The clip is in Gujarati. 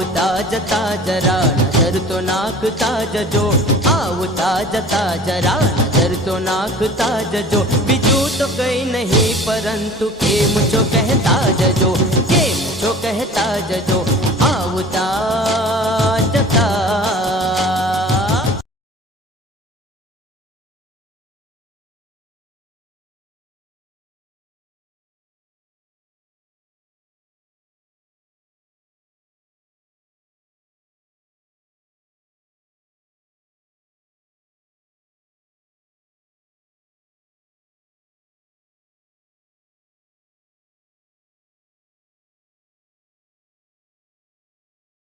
આવતા જતા જરા નજર તો નાખતા જજો, આવતા જતા જરા નજર તો નાખતા જજો, બીજું તો કઈ નહીં પરંતુ કેમ છો કહેતા જજો, કેમ છો કહેતા જજો, આવતા